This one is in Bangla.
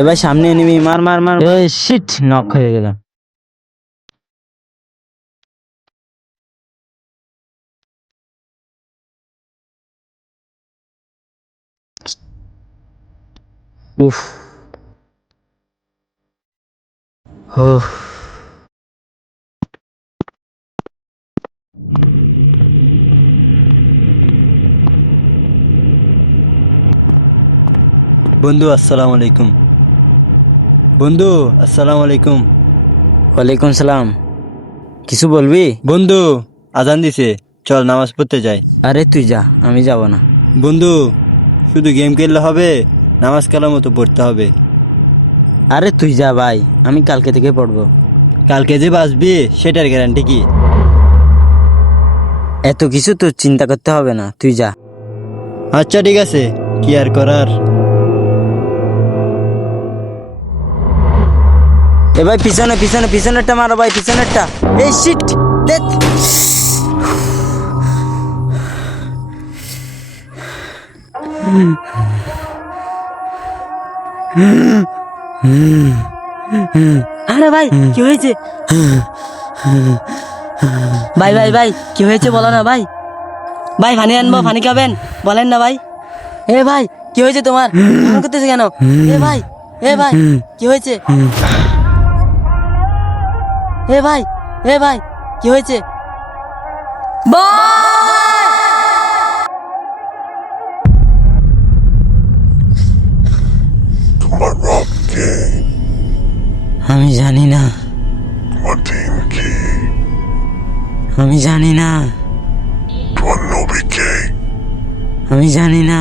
এবার সামনে এনিমি, মার মার মার। এই শিট, নক হয়ে গেলাম। উফ, উফ। বন্ধু আসসালামু আলাইকুম। বন্ধু আসসালামু আলাইকুম। ওয়ালাইকুম সালাম। কিছু বলবি? বন্ধু আজান দিছে, চল নামাজ পড়তে যাই। আরে তুই যা, আমি যাব না। বন্ধু শুধু গেম খেললে হবে, নামাজ কালার মতো পড়তে হবে। আরে তুই যা ভাই, আমি কালকে থেকে পড়বো। কালকে যে বাঁচবি সেটার গ্যারান্টি কি? এত কিছু তোর চিন্তা করতে হবে না, তুই যা। আচ্ছা ঠিক আছে, কি আর করার। এ ভাই পিছনে পিছনে পিছনেরটা মারো ভাই, পিছনেরটা। এই শিট, দেখ। আরে ভাই কি হয়েছে? ভাই ভাই ভাই কি হয়েছে বলো না ভাই। ভাই পানি আনবো, পানি খাবেন? বলেন না ভাই। এ ভাই কি হয়েছে তোমার? এমন করতেছে কেন? এ ভাই, এ ভাই কি হয়েছে? এ ভাই, এ ভাই কি হয়েছে? আমি জানি না, আমি জানি না, আমি জানি না।